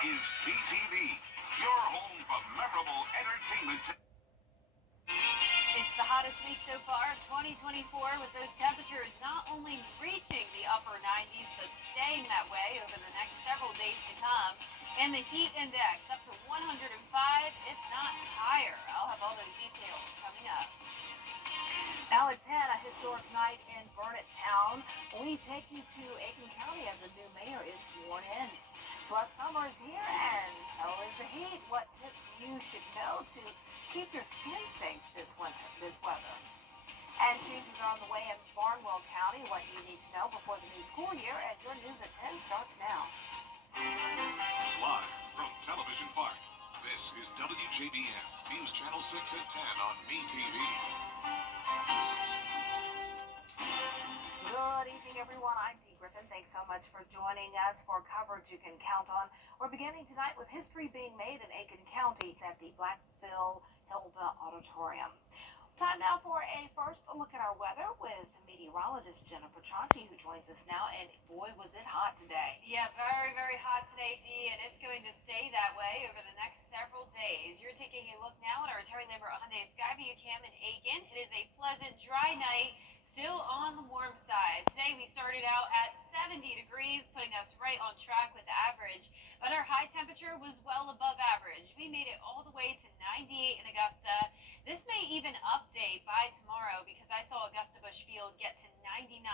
is BTV, your home for memorable entertainment. It's the hottest week so far of 2024, with those temperatures not only reaching the upper 90s, but staying that way over the next several days to come. And the heat index up to 105, if not higher. I'll have all those details coming up. Now at 10, a historic night in Burnett Town. We take you to Aiken County as a new mayor is sworn in. Plus, summer is here, and so is the heat. What tips you should know to keep your skin safe this weather. And changes are on the way in Barnwell County. What you need to know before the new school year, and your News at 10 starts now. Live from Television Park, this is WJBF, News Channel 6 at 10 on MeTV. Good evening, everyone. I'm Dee Griffin. Thanks so much for joining us for coverage you can count on. We're beginning tonight with history being made in Aiken County at the Blackville Hilda Auditorium. Time now for a first look at our weather with meteorologist Jennifer Chanchi, who joins us now. And boy, was it hot today. Yeah, very, very hot today, Dee, and it's going to stay that way over the next several days. You're taking a look now at our Terry Lambert Hyundai Skyview Cam in Aiken. It is a pleasant, dry night, still on the warm side. Today we started out at 70 degrees, putting us right on track with the average, but our high temperature was well above average. We made it all the way to 98 in Augusta. This may even update by tomorrow, because I saw Augusta Busch Field get to 99,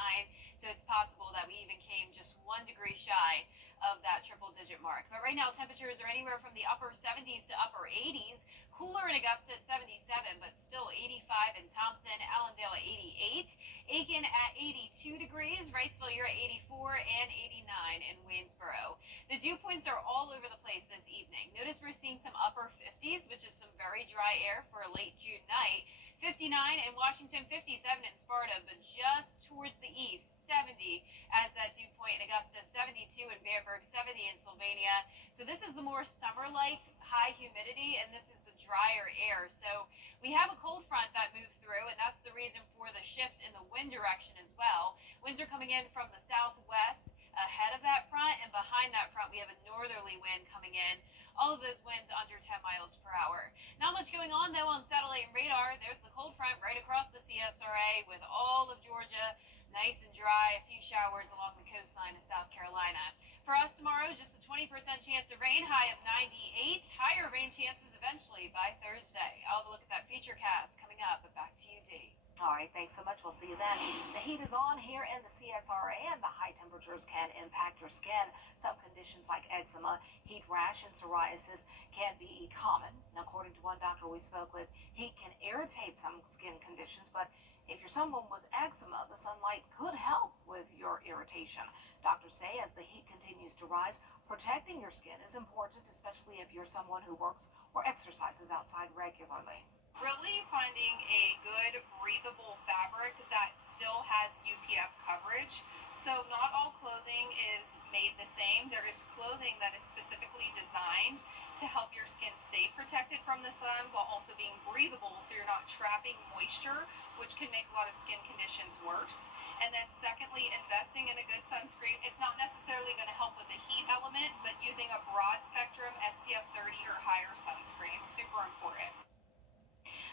so it's possible that we even came just 1 degree shy of that triple-digit mark. But right now, temperatures are anywhere from the upper 70s to upper 80s. Cooler in Augusta at 77, but still 85 in Thompson, Allendale at 88, Aiken at 82 degrees, Wrightsville, you're at 84, and 89 in Waynesboro. The dew points are all over the place this evening. Notice we're seeing some upper 50s, which is some very dry air for a late June night. 59 in Washington, 57 in Sparta, but just towards the east, 70 as that dew point in Augusta, 72 in Bamberg, 70 in Sylvania. So this is the more summer-like high humidity, and this is the drier air. So we have a cold front that moved through, and that's the reason for the shift in the wind direction as well. Winds are coming in from the southwest ahead of that front, and behind that front we have a northerly wind coming in. All of those winds under 10 miles per hour. Not much going on though on satellite and radar. There's the cold front right across the CSRA with all of Georgia nice and dry, a few showers along the coastline of South Carolina. For us tomorrow, just a 20% chance of rain, high of 98. Higher rain chances eventually by Thursday. I'll have a look at that feature cast coming up, but back to you, Dee. All right, thanks so much. We'll see you then. The heat is on here in the CSRA, and the high temperatures can impact your skin. Some conditions like eczema, heat rash, and psoriasis can be common. According to one doctor we spoke with, heat can irritate some skin conditions, but if you're someone with eczema, the sunlight could help with your irritation. Doctors say as the heat continues to rise, protecting your skin is important, especially if you're someone who works or exercises outside regularly. Really finding a good breathable fabric that still has UPF coverage. So not all clothing is made the same. There is clothing that is specifically designed to help your skin stay protected from the sun while also being breathable, so you're not trapping moisture, which can make a lot of skin conditions worse. And then secondly, investing in a good sunscreen. It's not necessarily going to help with the heat element, but using a broad spectrum SPF 30 or higher sunscreen, super important.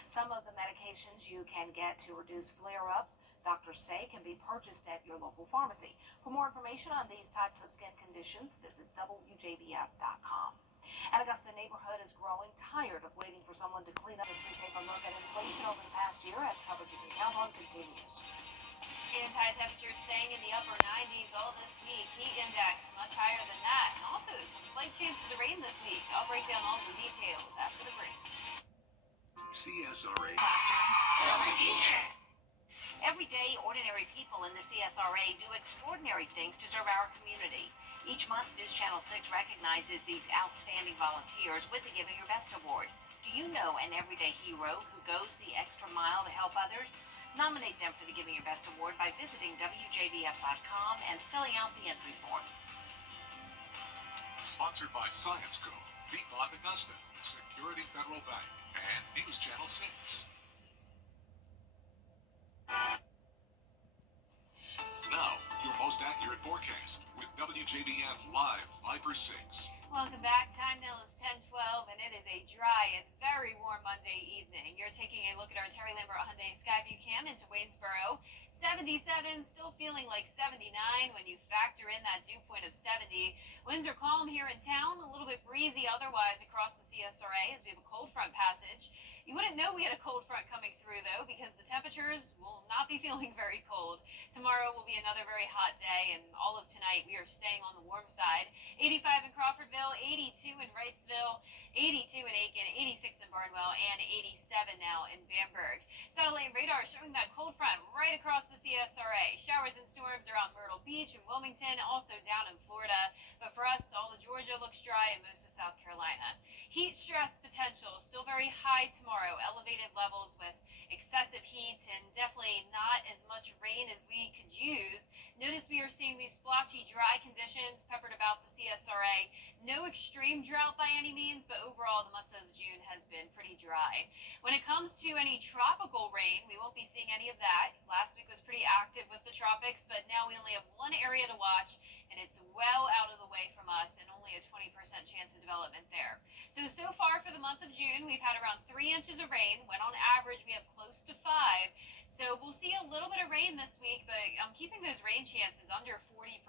Some of the medications you can get to reduce flare-ups, doctors say, can be purchased at your local pharmacy. For more information on these types of skin conditions, visit WJBF.com. An Augusta neighborhood is growing tired of waiting for someone to clean up. As we take a look at inflation over the past year, as coverage you can count on continues. High temperatures staying in the upper 90s all this week. Heat index much higher than that. And also some slight chances of rain this week. I'll break down all the details after the break. CSRA Classroom of the future. Every day, ordinary people in the CSRA do extraordinary things to serve our community. Each month, News Channel 6 recognizes these outstanding volunteers with the Giving Your Best Award. Do you know an everyday hero who goes the extra mile to help others? Nominate them for the Giving Your Best Award by visiting WJBF.com and filling out the entry form. Sponsored by Science Co, Beatbot Augusta, Security Federal Bank, and News Channel 6. Now, your most accurate forecast with WJBF Live Viper 6. Welcome back a dry and very warm Monday evening. You're taking a look at our Terry Lambert Hyundai Skyview Cam into Waynesboro. 77, still feeling like 79 when you factor in that dew point of 70. Winds are calm here in town, a little bit breezy otherwise across the CSRA as we have a cold front passage. You wouldn't know we had a cold front coming through though because the temperatures will not be feeling very cold. Tomorrow will be another very hot day, and all of tonight we are staying on the warm side. 85 in Crawfordville, 82 in Wrightsville, 82 in Aiken, 86 in Barnwell, and 87 now in Bamberg. Satellite radar showing that cold front right across the CSRA. Showers and storms around Myrtle Beach and Wilmington, also down in Florida. But for us, all of Georgia looks dry and most of South Carolina. Heat stress potential still very high tomorrow. Elevated levels with excessive heat and definitely not as much rain as we could use. Notice we are seeing these splotchy, dry conditions peppered about the CSRA. No extreme drought by any means, but overall the month of June has been pretty dry. When it comes to any tropical rain, we won't be seeing any of that. Last week was pretty active with the tropics, but now we only have one area to watch, and it's well out of the way from us and only a 20% chance of development there. So far for the month of June, we've had around 3 inches of rain, when on average we have close to 5. So we'll see a little bit of rain this week, but I'm keeping those rain chances under 40%.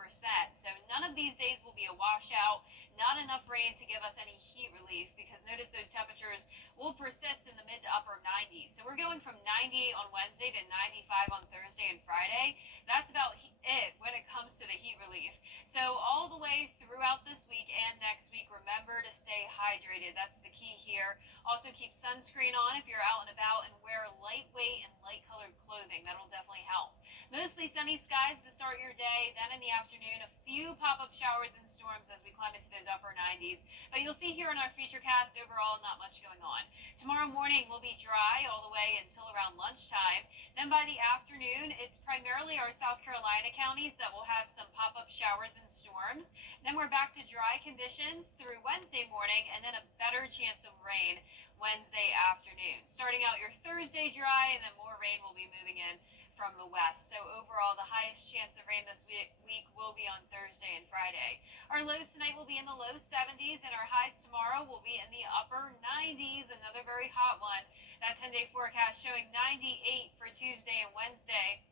So none of these days will be a washout. Not enough rain to give us any heat relief because notice those temperatures will persist in the mid to upper 90s. So we're going from 98 on Wednesday to 95 on Thursday and Friday. That's about it when it comes to the heat relief. So all the way throughout this week and next week, remember to stay hydrated. That's the key here. Also keep sunscreen on if you're out and about, and wear lightweight and light colored clothing. That'll definitely help. Mostly sunny skies to start your day. Then in the afternoon, a few pop-up showers and storms as we climb into those upper 90s. But you'll see here in our Futurecast, overall, not much going on. Tomorrow morning will be dry all the way until around lunchtime. Then by the afternoon, it's primarily our South Carolina counties that will have some pop-up showers and storms. Then we're back to dry conditions through Wednesday morning, and then a better chance of rain Wednesday afternoon. Starting out your Thursday dry, and then more rain will be moving in from the west. So overall, the highest chance of rain this week will be on Thursday and Friday. Our lows tonight will be in the low 70s, and our highs tomorrow will be in the upper 90s. Another very hot one. That 10-day forecast showing 98 for Tuesday and Wednesday.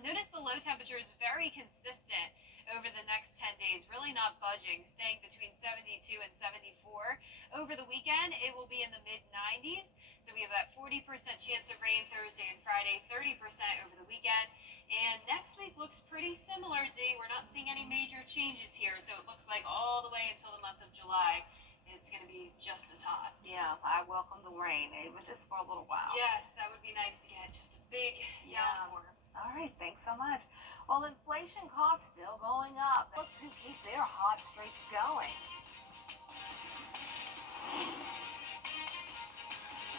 Notice the low temperature is very consistent over the next 10 days, really not budging, staying between 72 and 74. Over the weekend, it will be in the mid-90s. So we have that 40% chance of rain Thursday and Friday, 30% over the weekend. And next week looks pretty similar, Dee. We're not seeing any major changes here, so it looks like all the way until the month of July, it's going to be just as hot. Yeah, I welcome the rain, even just for a little while. Yes, that would be nice to get just a big downpour. All right, thanks so much. Well, inflation costs still going up. Look to keep their hot streak going.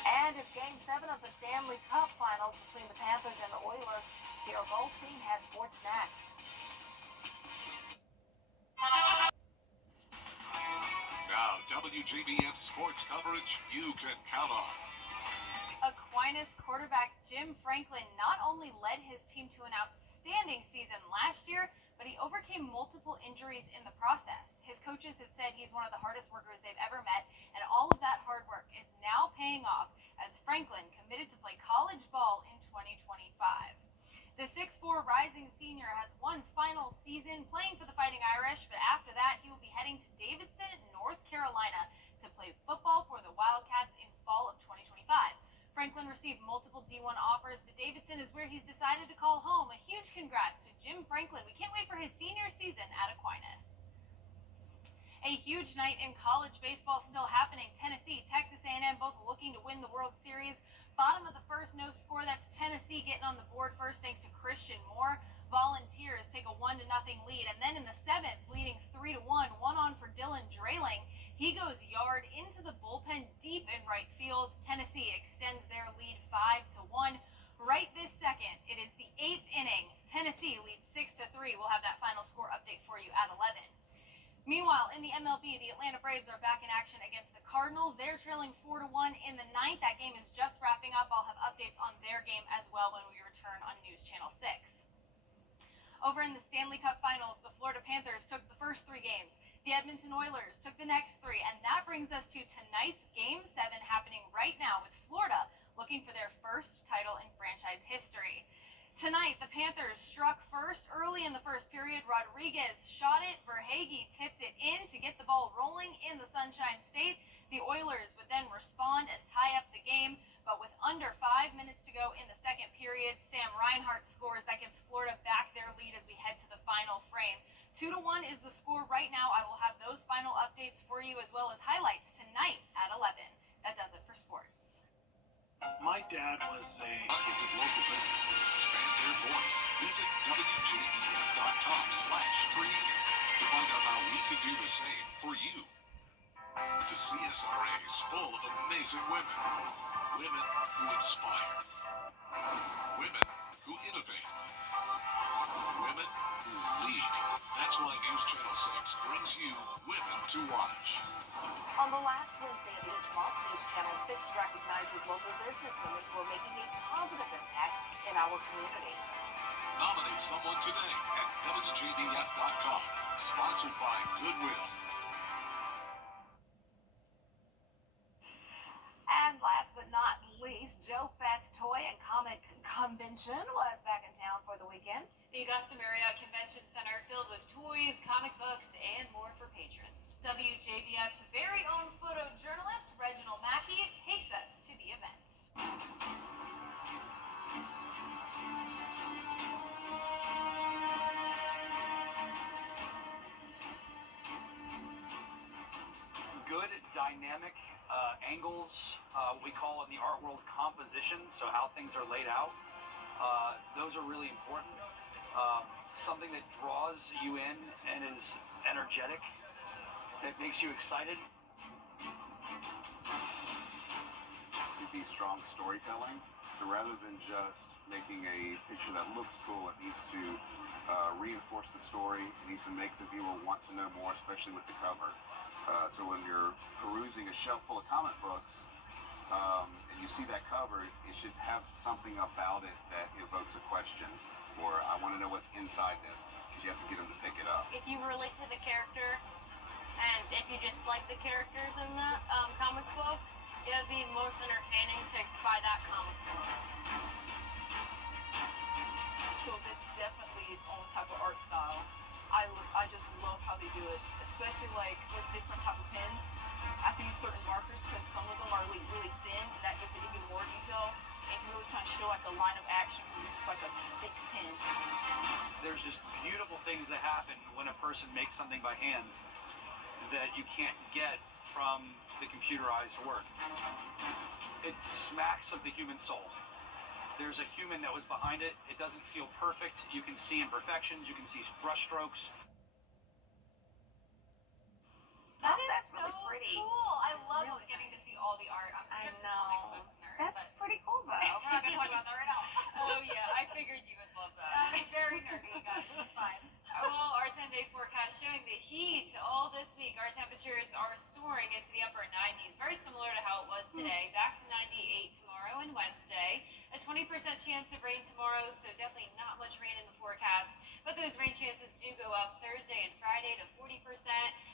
And it's Game 7 of the Stanley Cup Finals between the Panthers and the Oilers. Pierre Goldstein has sports next. Now, WJBF sports coverage you can count on. Aquinas quarterback Jim Franklin not only led his team to an outstanding season last year, but he overcame multiple injuries in the process. His coaches have said he's one of the hardest workers they've ever met, and all of that hard work is now paying off as Franklin committed to play college ball in 2025. The 6'4" rising senior has one final season playing for the Fighting Irish, but after that he will be heading to Davidson, North Carolina to play football for the Wildcats in fall of 2025. Franklin received multiple D1 offers, but Davidson is where he's decided to call home. A huge congrats to Jim Franklin. We can't wait for his senior season at Aquinas. A huge night in college baseball still happening. Tennessee, Texas A&M both looking to win the World Series. Bottom of the first, no score. That's Tennessee getting on the board first thanks to Christian Moore. Volunteers take a 1-0 lead, and then in the 7th, leading 3-1, one on for Dylan Drayling. He goes yard into the bullpen deep in right field. Tennessee extends their lead 5-1. Right this second, it is the 8th inning. Tennessee leads 6-3. We'll have that final score update for you at 11. Meanwhile, in the MLB, the Atlanta Braves are back in action against the Cardinals. They're trailing 4-1 in the 9th. That game is just wrapping up. I'll have updates on their game as well when we return on News Channel 6. Over in the Stanley Cup Finals, the Florida Panthers took the first 3 games. The Edmonton Oilers took the next 3, and that brings us to tonight's Game 7 happening right now with Florida looking for their first title in franchise history. Tonight, the Panthers struck first early in the first period. Rodriguez shot it. Verhaeghe tipped it in to get the ball rolling in the Sunshine State. The Oilers would then respond and tie up the game. But with under 5 minutes to go in the second period, Sam Reinhart scores. That gives Florida back their lead as we head to the final frame. 2-1 is the score right now. I will have those final updates for you as well as highlights tonight at 11. That does it for sports. My dad was a... Markets of local businesses expand their voice. Visit WJBF.com/creative to find out how we can do the same for you. The CSRA is full of amazing women. Women who inspire. Women who innovate. Women who lead. That's why News Channel 6 brings you Women to Watch. On the last Wednesday of each month, News Channel 6 recognizes local businesswomen who are making a positive impact in our community. Nominate someone today at WJBF.com. Sponsored by Goodwill. And last but not least, Joe Fest Toy and Comic Convention was back in town for the weekend. The Augusta Marriott Convention Center filled with toys, comic books, and more for patrons. WJBF's very own photojournalist, Reginald Mackey, takes us to the event. Good, dynamic angles, what we call in the art world composition, so how things are laid out. Those are really important. Something that draws you in and is energetic, that makes you excited. To be strong storytelling, so rather than just making a picture that looks cool, it needs to reinforce the story. It needs to make the viewer want to know more, especially with the cover. So when you're perusing a shelf full of comic books, and you see that cover, it should have something about it that evokes a question, or I want to know what's inside this, because you have to get them to pick it up. If you relate to the character, and if you just like the characters in that comic book, it'll be most entertaining to buy that comic book. So this definitely is own type of art style. I just love how they do it, especially like with different type of pens. I can use certain markers because some of them are really, really thin, and that gives it even more detail. And if you're really trying to show like a line of action, you use like a thick pen. There's just beautiful things that happen when a person makes something by hand that you can't get from the computerized work. It smacks of the human soul. There's a human that was behind it. It doesn't feel perfect. You can see imperfections. You can see brush strokes. Oh, That is that's really so pretty. cool. I love Really getting nice. to see all the art. I'm I such a know. comic book nerd. That's but pretty cool, though. we're not going to talk about that right now. Oh, yeah. I figured you would love that. Very nerdy, guys. It's fine. Well, our 10-day forecast showing the heat all this week. Our temperatures are soaring into the upper 90s, very similar to how it was today. Back to 98 tomorrow and Wednesday. A 20% chance of rain tomorrow, so definitely not much rain in the forecast. But those rain chances do go up Thursday and Friday to 40%.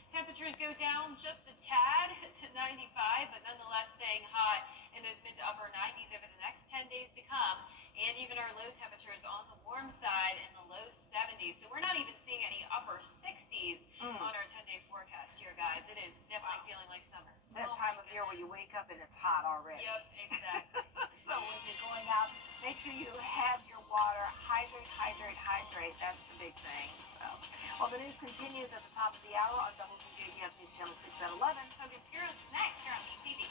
Temperatures go down just a tad to 95, but nonetheless staying hot in those mid to upper 90s over the next 10 days to come. And even our low temperatures on the warm side in the low 70s. So we're not even seeing any upper 60s on our 10-day forecast here, guys. It is definitely feeling like summer. That time of year where you wake up and it's hot already. Yep, exactly. So when you're going out, make sure you have your water. Hydrate, hydrate, hydrate. That's the big thing. So, well, the news continues at the top of the hour on WJBF News Channel 6 at 11. Hogan's Heroes is next here on BTV.